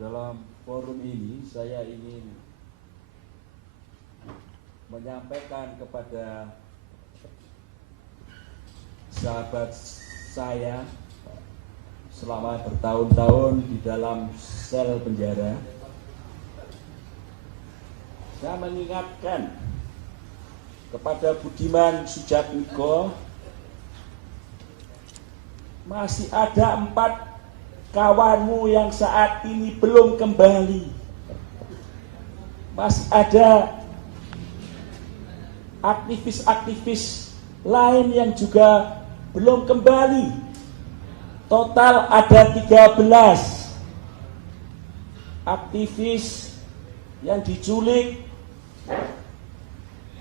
Dalam forum ini saya ingin menyampaikan kepada sahabat saya selama bertahun-tahun di dalam sel penjara. Saya mengingatkan kepada Budiman Sujatmiko, masih ada 4 kawanmu yang saat ini belum kembali. Masih ada aktivis-aktivis lain yang juga belum kembali. Total ada 13 aktivis yang diculik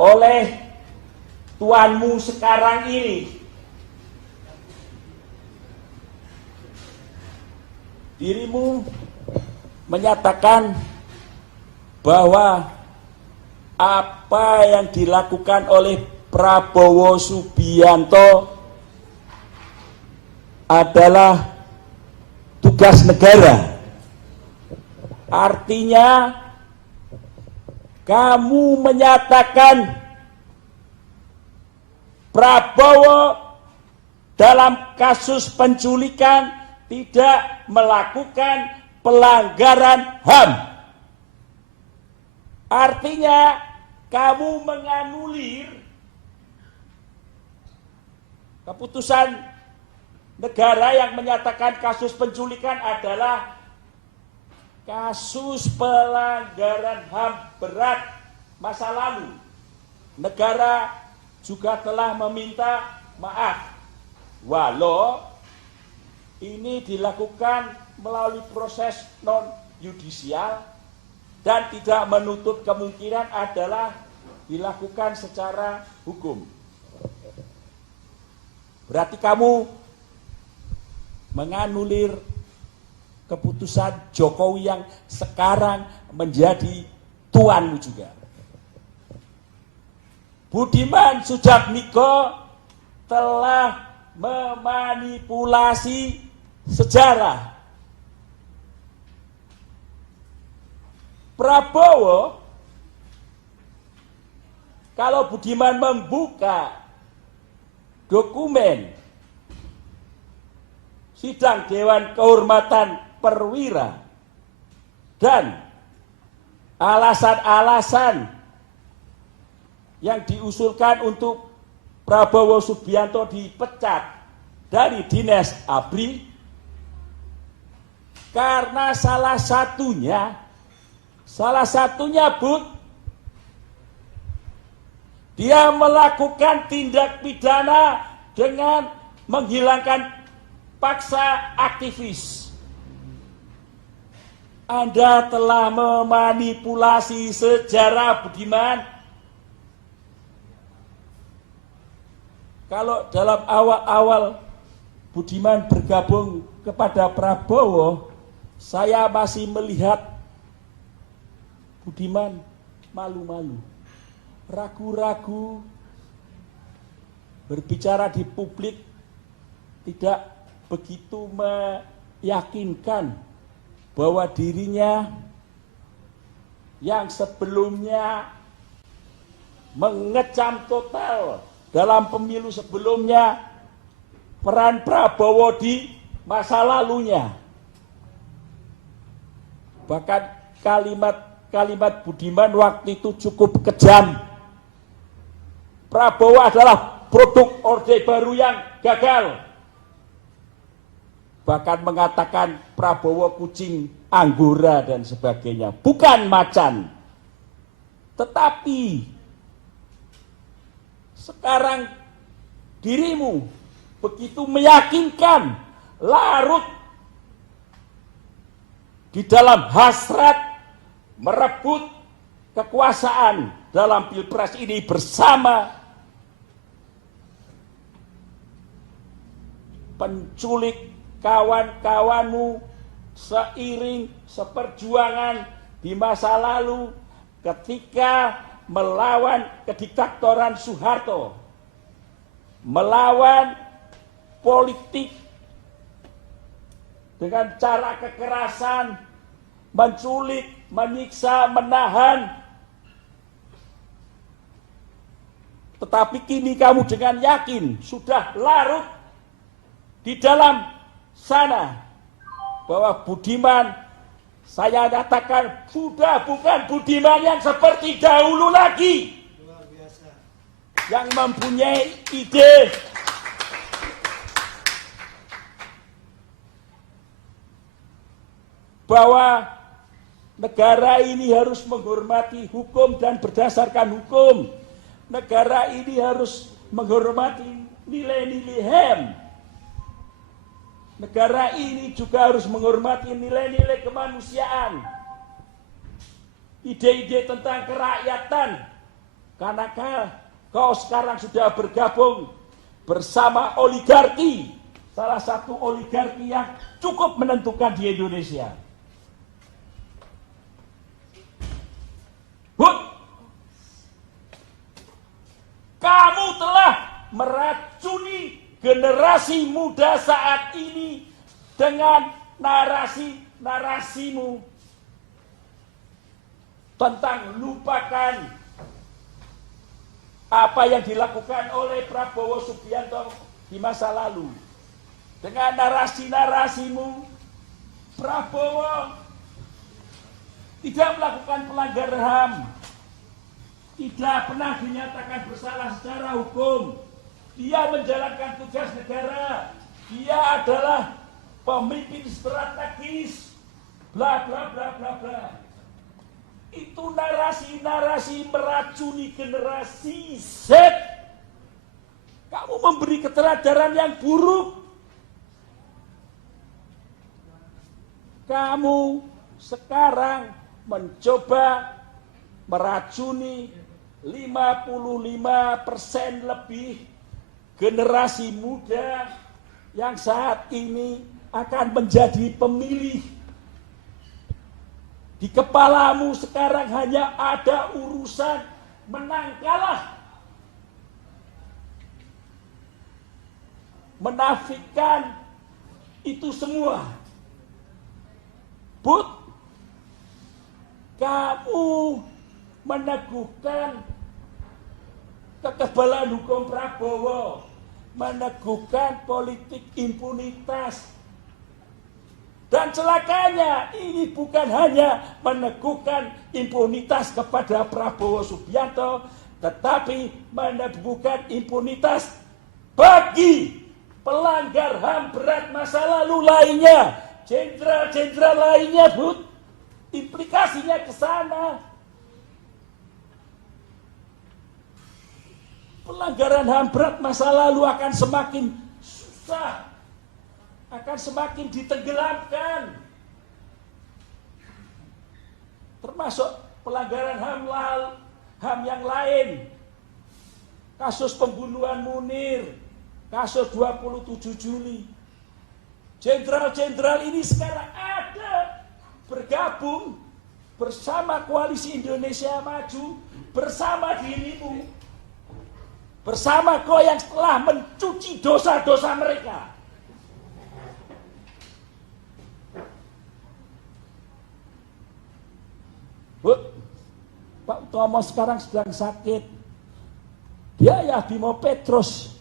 oleh tuanmu sekarang ini. Dirimu menyatakan bahwa apa yang dilakukan oleh Prabowo Subianto adalah tugas negara. Artinya kamu menyatakan Prabowo dalam kasus penculikan tidak melakukan pelanggaran HAM. Artinya kamu menganulir keputusan negara yang menyatakan kasus penculikan adalah kasus pelanggaran HAM berat masa lalu. Negara juga telah meminta maaf, walau ini dilakukan melalui proses non-yudisial dan tidak menutup kemungkinan adalah dilakukan secara hukum. Berarti kamu menganulir keputusan Jokowi yang sekarang menjadi tuanmu juga. Budiman Sujatmiko telah memanipulasi sejarah. Prabowo, kalau Budiman membuka dokumen sidang Dewan Kehormatan Perwira dan alasan-alasan yang diusulkan untuk Prabowo Subianto dipecat dari Dinas ABRI karena salah satunya Bud, dia melakukan tindak pidana dengan menghilangkan paksa aktivis. Anda telah memanipulasi sejarah, Budiman. Kalau dalam awal-awal Budiman bergabung kepada Prabowo, saya masih melihat Budiman malu-malu, ragu-ragu, berbicara di publik tidak begitu meyakinkan bahwa dirinya yang sebelumnya mengecam total dalam pemilu sebelumnya peran Prabowo di masa lalunya. Bahkan kalimat Budiman waktu itu cukup kejam. Prabowo adalah produk Orde Baru yang gagal. Bahkan mengatakan Prabowo kucing anggora dan sebagainya. Bukan macan. Tetapi sekarang dirimu begitu meyakinkan, larut di dalam hasrat merebut kekuasaan dalam Pilpres ini bersama penculik kawan-kawanmu seiring seperjuangan di masa lalu ketika melawan kediktatoran Soeharto, melawan politik dengan cara kekerasan menculik, menyiksa, menahan. Tetapi kini kamu dengan yakin sudah larut di dalam sana bahwa Budiman, saya nyatakan sudah bukan Budiman yang seperti dahulu lagi. Luar biasa. Yang mempunyai ide bahwa negara ini harus menghormati hukum dan berdasarkan hukum. Negara ini harus menghormati nilai-nilai HAM. Negara ini juga harus menghormati nilai-nilai kemanusiaan. Ide-ide tentang kerakyatan. Karena kau sekarang sudah bergabung bersama oligarki. Salah satu oligarki yang cukup menentukan di Indonesia. Bud, kamu telah meracuni generasi muda saat ini dengan narasi-narasimu tentang lupakan apa yang dilakukan oleh Prabowo Subianto di masa lalu. Dengan narasi-narasimu, Prabowo tidak melakukan pelanggaran HAM, tidak pernah dinyatakan bersalah secara hukum. Dia menjalankan tugas negara. Dia adalah pemimpin strategis. Bla bla bla bla bla. Itu narasi-narasi meracuni generasi Z. Kamu memberi keteladanan yang buruk. Kamu sekarang mencoba meracuni 55% lebih generasi muda yang saat ini akan menjadi pemilih. Di kepalamu sekarang hanya ada urusan menang kalah. Menafikan itu semua. Bud, kamu meneguhkan kekebalan hukum Prabowo, meneguhkan politik impunitas. Dan celakanya ini bukan hanya meneguhkan impunitas kepada Prabowo Subianto, tetapi meneguhkan impunitas bagi pelanggar HAM berat masa lalu lainnya, jenderal-jenderal lainnya, Bud. Implikasinya ke sana. Pelanggaran HAM berat masa lalu akan semakin susah, akan semakin ditenggelamkan. Termasuk pelanggaran HAM yang lain. Kasus pembunuhan Munir, kasus 27 Juli. Jenderal-jenderal ini sekarang ada bergabung bersama Koalisi Indonesia Maju, bersama dirimu, bersama kau yang telah mencuci dosa-dosa mereka. Bu, Pak Utomo sekarang sedang sakit. Dia ya Bimo Petrus.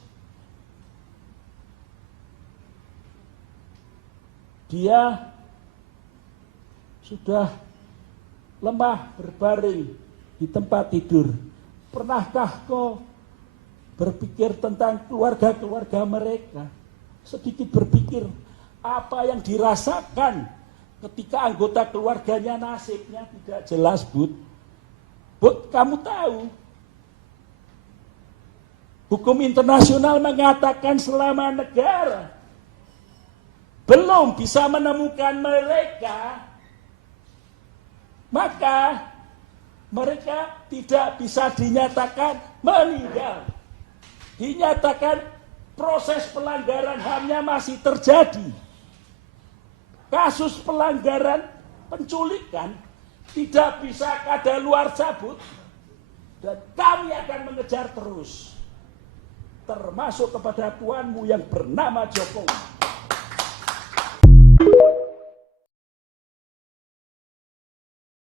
Dia sudah lemah berbaring di tempat tidur. Pernahkah kau berpikir tentang keluarga-keluarga mereka? Sedikit berpikir apa yang dirasakan ketika anggota keluarganya nasibnya tidak jelas, Bud. Bud, kamu tahu, hukum internasional mengatakan selama negara belum bisa menemukan mereka, maka mereka tidak bisa dinyatakan meninggal. Dinyatakan proses pelanggaran HAM-nya masih terjadi. Kasus pelanggaran penculikan tidak bisa kadaluarsa, Bud. Dan kami akan mengejar terus. Termasuk kepada tuanmu yang bernama Jokowi.